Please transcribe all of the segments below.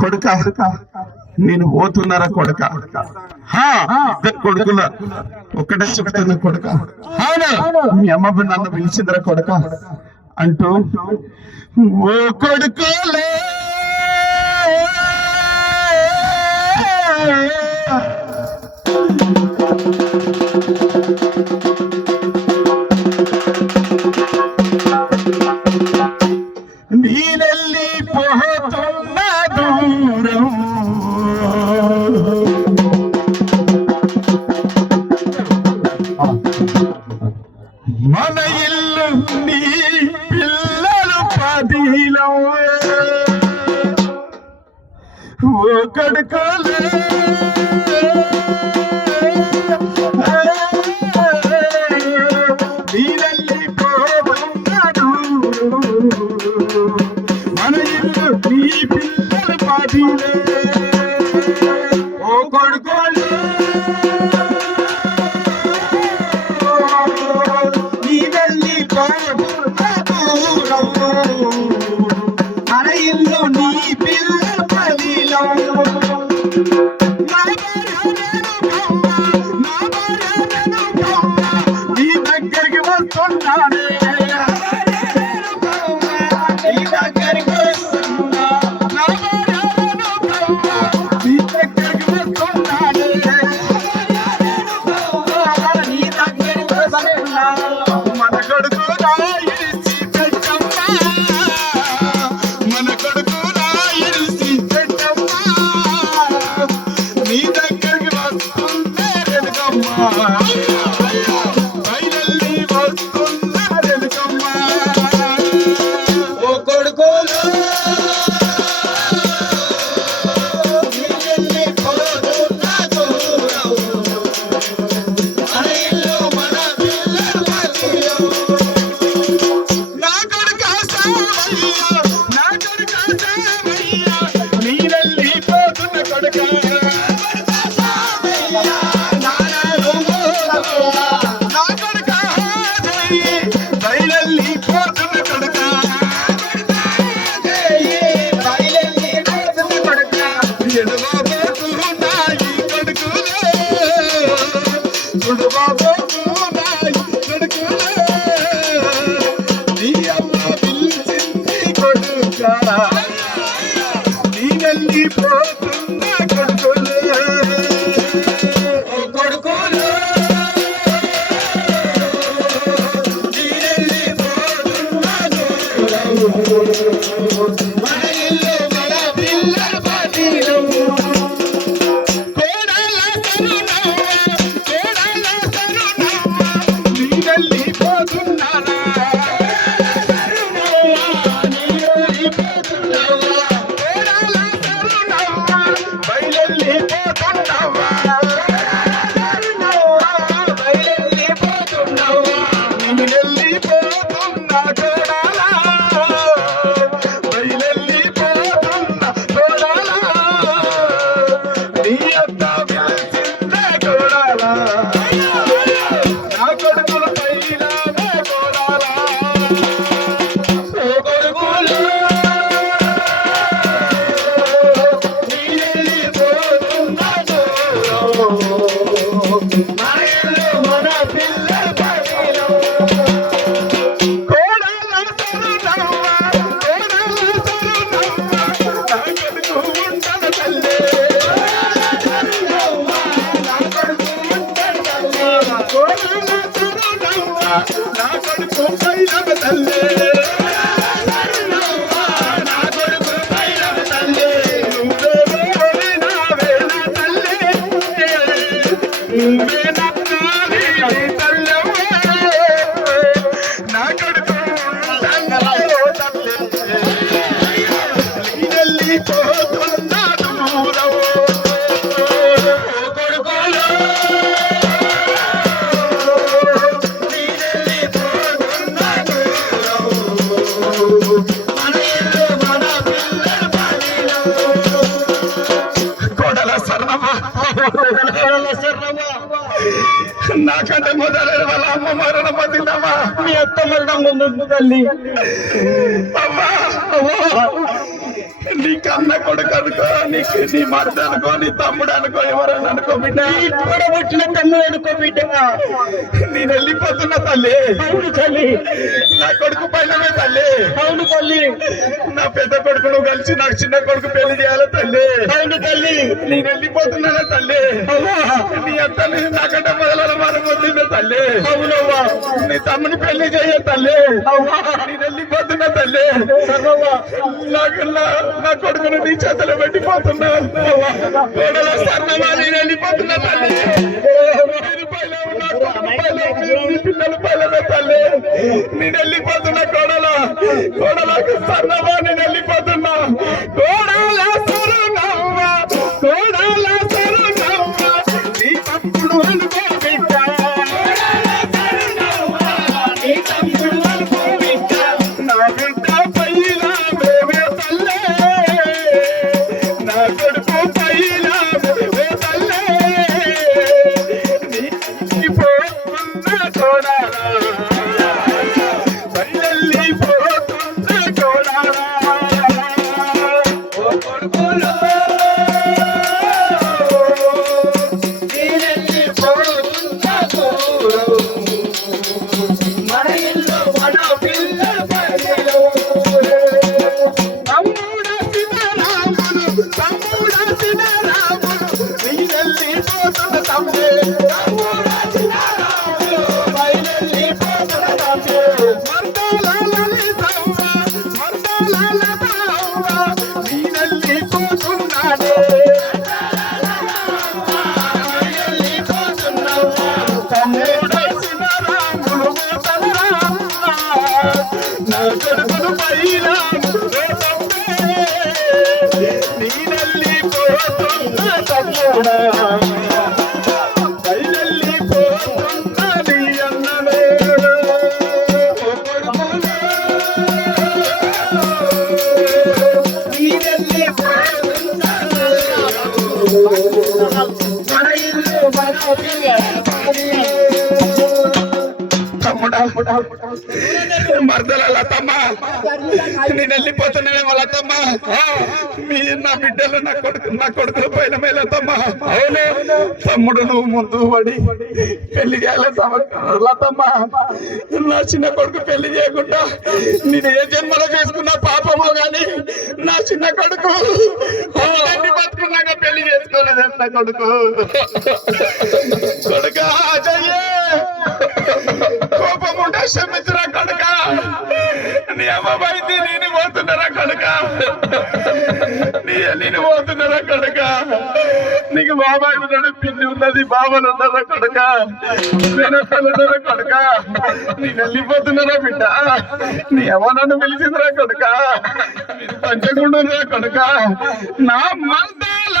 కొడుక. నేను పోతున్నారా కొడుక. కొడుకుల. ఒక్కటే చెప్తున్న కొడుక. మీ అమ్మ నన్ను పిలిచిందిరా కొడుక. అంటూ ఓ కొడుకోలే మన ఇల్లు నీ పిల్లలు పదిలో ఒకడుకోలే Bye. ಆನಂದದಲ್ಲಿ నీ కన్న కొడుకు అనుకో నీ నీ మరద అనుకో నీ తమ్ముడు అనుకో ఎవరన్నా అనుకో బిడ్డ ఇప్పుడు పుట్టిన తమ్ముడు అనుకో బిడ్డ. నేను వెళ్ళిపోతున్నా తల్లి. అవును తల్లి. నా కొడుకు పైనమే తల్లి. అవును తల్లి. నా పెద్ద కొడుకును కలిసి నాకు చిన్న కొడుకు పెళ్ళి చేయాలి తల్లి. అవును తల్లి. నేను వెళ్ళిపోతున్నానా తల్లి? నీ అంత నాకంటే మనం వదిలిన తల్లి. అవునవ్వా. నీ తమ్ముని పెళ్ళి చేయ తల్లి. నేను వెళ్ళిపోతున్నా తల్లి. నాకు నా నా కొడుకును నీ చేతులు పెట్టిపోతున్నా. కోడల సర్ణమా నేను వెళ్ళిపోతున్నా తల్లి నీ పిల్లలు పైలవే తల్లి. నేను వెళ్ళిపోతున్నా కోడల. కోడలకు సర్ణమా నేను వెళ్ళిపోతున్నా తమ్ముడా మీ నా బిడ్డలు నా కొడుకు నా కొడుకుల పైన మేలతమ్మా తమ్ముడు నువ్వు ముందు పడి పెళ్ళి చేయాలి నా చిన్న కొడుకు పెళ్ళి చేయకుండా నేను ఏ జన్మలో చేసుకున్నా పాపమో గాని నా చిన్న కొడుకు ఎన్ని బతుకున్నాక పెళ్ళి చేసుకోలేదు నా కొడుకు. కొడుక జయ్యే కోపం ఉంటే క్షమించరా నీ అమ్మబైంది నేను పోతున్నారా కొడుక నీ నేను పోతున్నారా కొడుక నీకు బాబాయ్ ఉన్నాడు పిన్ని ఉన్నది బాబాలు ఉన్నారా కొడుక మేనత్తలు ఉన్నారా కొడుక నేను వెళ్ళిపోతున్నారా బిడ్డ? నీ అమ్మ నన్ను పిలిచిందిరా కొడుక పంచకుండా కొడుక నా మందాల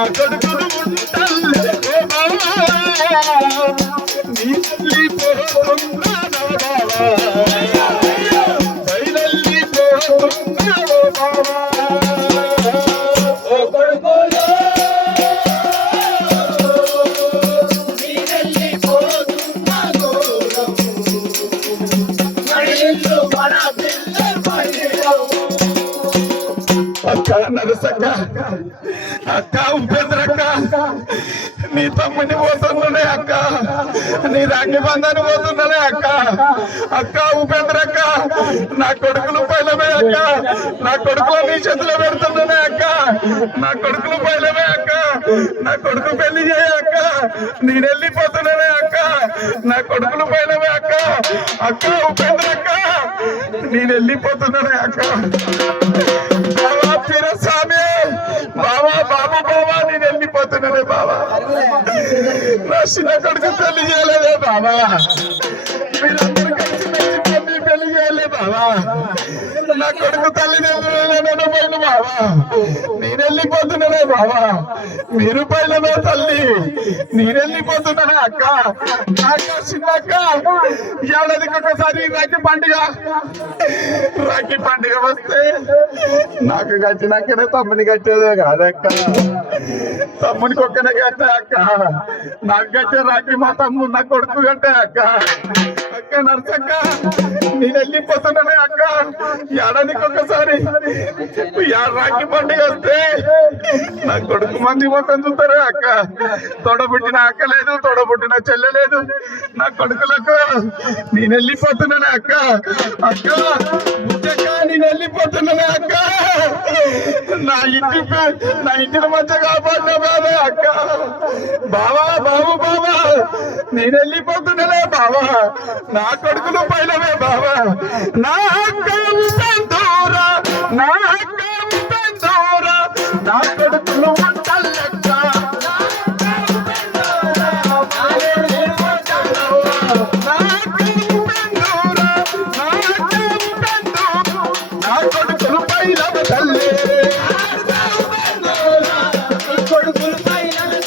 నా కొడుకులు నీ రాఖీ బంధాన్ని పోతుందనే అక్క అక్క నా కొడుకులు పైలమే అక్క. నా కొడుకులు నీ చేతిలో పెడుతుందనే అక్క. నా కొడుకులు పైలమే అక్క. నా కొడుకు పెళ్ళి చేయ అక్క. నేను వెళ్ళిపోతున్నానే అక్క. నా కొడుకులు పైలమే అక్క. అక్క ఉపేంద్రక్క నేను వెళ్ళిపోతున్నానే అక్క. బాబా పిరస్వామి బాబా బాబు బాబా నేను వెళ్ళిపోతున్నానే బాబా నా చిన్న కొడుకు పెళ్ళి చేయలేదే బాబా మీరందరూ కలిసి మెలిసి పెళ్ళి బాబా నా కొడుకు తల్లిదండ్రులను పోయిన బాబా నేను వెళ్ళిపోతున్నానే బాబా మీరు పైలమే తల్లి. నేను వెళ్ళిపోతున్నానే అక్క. అక్క చిన్న ఏడాదికి ఒకసారి రాఖీ పండుగ. రాఖీ పండుగ వస్తే నాకు కట్టినాకనే తమ్ముని కట్టేదే కాదక్క తమ్మునికి ఒక్కనే కట్టే అక్క. నాకు కట్టే రాఖీ మా తమ్ముడు నా కొడుకు కట్టే అక్క. అక్క నర్సక్క నేను వెళ్ళిపోతున్నానే అక్క. ఏడాదికి ఒకసారి రాఖీ పండుగ వస్తే నా కొడుకు మంది మొత్తం చూస్తారే అక్క. తొడబుట్టిన అక్క లేదు తొడబుట్టిన చెల్లె లేదు. నా కొడుకులకు నేను వెళ్ళిపోతున్నానే అక్క. అక్క నేను వెళ్ళిపోతున్నానే అక్క. ఇంటి నా ఇంటిని మధ్య కాపాడిన బాబా అక్క బావా బాబు బావా నేను వెళ్ళిపోతున్నానే బావా నా కొడుకులు పైనవే బావా నా అక్క దూరా నా అక్క దూరా నా కొడుకులు కొడుకులు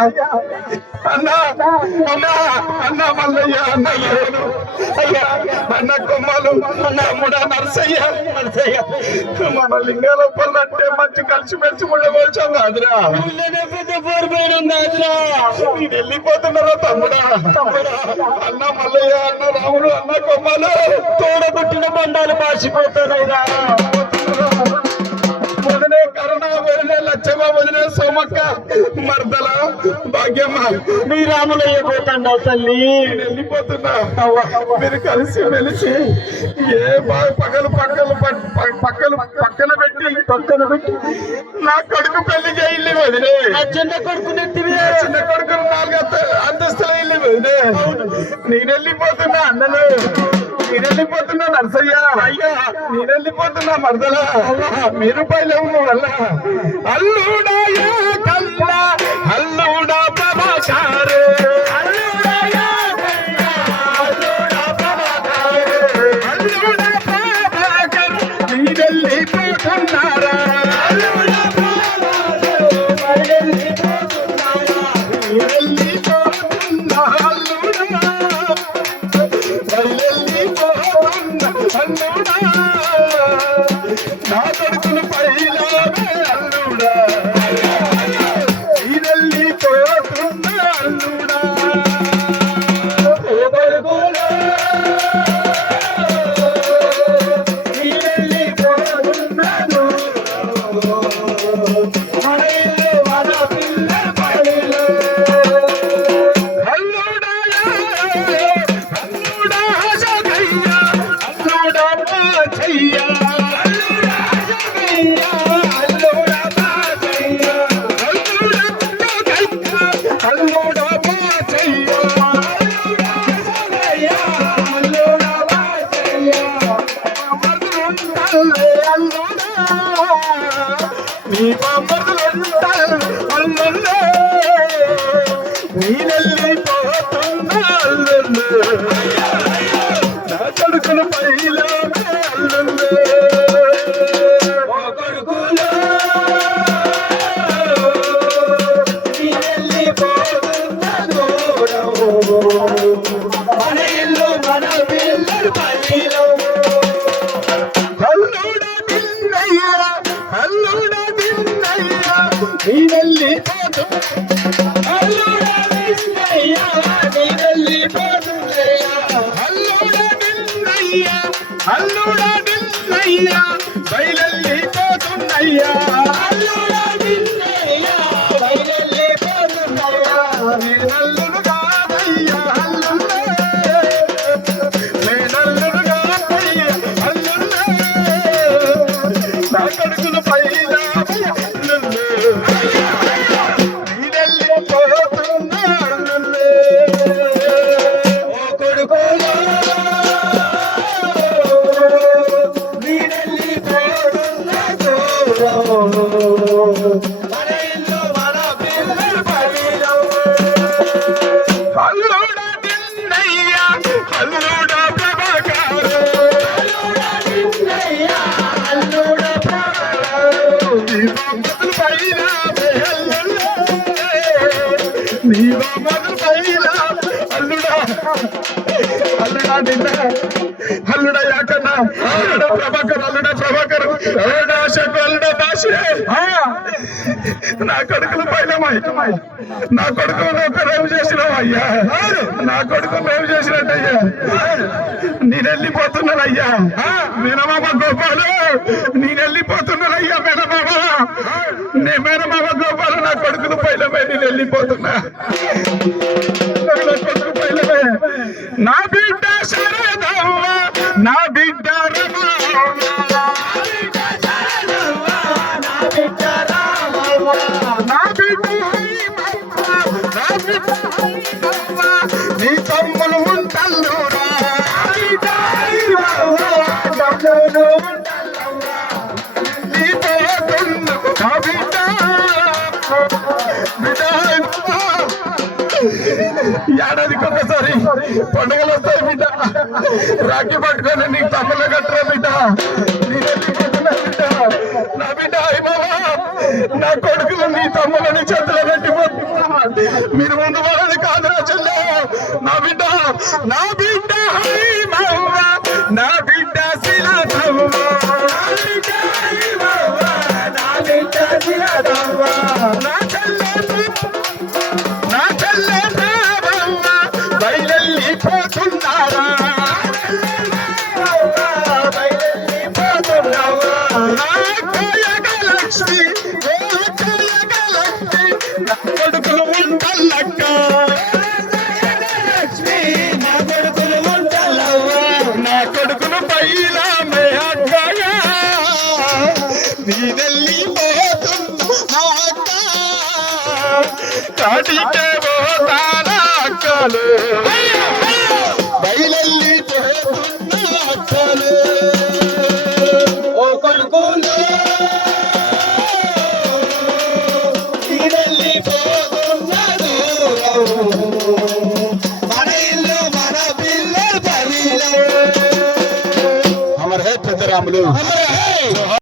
అన్నా అన్నా అన్నా మల్లయ్య అన్న లేను అయ్యా అన్న కొమ్మలు తమ్ముడ నరసయ్య. నరసయ్య మన లింగాల పళ్ళంటే మంచి కలిసి మెలిసి ఉండవచ్చాం కాదురా. పెద్ద పోరుపోయిన ఉందాదిరా నేను వెళ్ళిపోతున్నారా తమ్ముడా? తమ్ముడా అన్న మల్లయ్య అన్న రాముడు అన్న కొమ్మలు. తోడబుట్టిన బండాలు కరుణ లచ్చమ్మ వదిలే సోమక్క. మర్దల భాగ్యమ్మ. మీ రాములయ్య పోతాండవు తల్లి? నేను వెళ్ళిపోతున్నా. మీరు కలిసి మెలిసి ఏ పగలు పక్కలు పక్కలు పక్కన పెట్టి పక్కన పెట్టి నా కొడుకు పెళ్ళి చేయాలి వదిలే. చిన్న కొడుకు చిన్న కొడుకు నాలుగు అంత- అంతస్తుల ఇల్లు వదిలే. నేను వెళ్ళిపోతున్నా అన్నలు. నేను వెళ్ళిపోతున్నా నర్సయ్య. అయ్యా. నేను వెళ్ళిపోతున్నా మరదల. మీరు పైలవు వల్ల. అల్లుడాయ కల్ల అల్లుడా ప్రభాసారు మన నా ప్రభాకర్ అల్లుడా ప్రభాకర్ అల్లుడా అశోక్ అల్లుడా నా కొడుకులు పైలమై నా కొడుకు ఒక రేపు చేసినావు అయ్యా నా కొడుకు రేపు చేసినట్టయ్యా. నేను వెళ్ళిపోతున్నాను అయ్యా మేనమామ గోపాలు నేను వెళ్ళిపోతున్నాను అయ్యా మేనమామ. నే మేనమామ గోపాలు నా కొడుకులు పైలమే నేను వెళ్ళిపోతున్నా. నా కొడుకు నా బిడ్డ శరదవ్వ నా బిడ్డ ఏడాదికి ఒకసారి పండుగలు వస్తాయి బిడ్డ. రాఖీ పట్టుకొని నీకు తమ్ముళ్ళ కట్టరా బిడ్డ. బిడ్డ. నా బిడ్డ నా కొడుకులు నీ తమ్ములని చేతిలో కట్టిపోతున్నా మీరు ముందు వాళ్ళని కాదురా చెల్లె. నా బిడ్డ నా బిడ్డ ಚಟಿಕೆ ಬೋತಾನ ಕಲೆ ಬೈಲಲ್ಲಿ ಕಲೆ ಓ ಕಣ್ಕೂಲೆ ಮನೆಯಲ್ಲೂ ಮನವಿಲ್ಲ ಬರಿಲ್ಲ ಅಮರ ಹೇ ಪ್ರತರಾಮುಲು ಅಮರ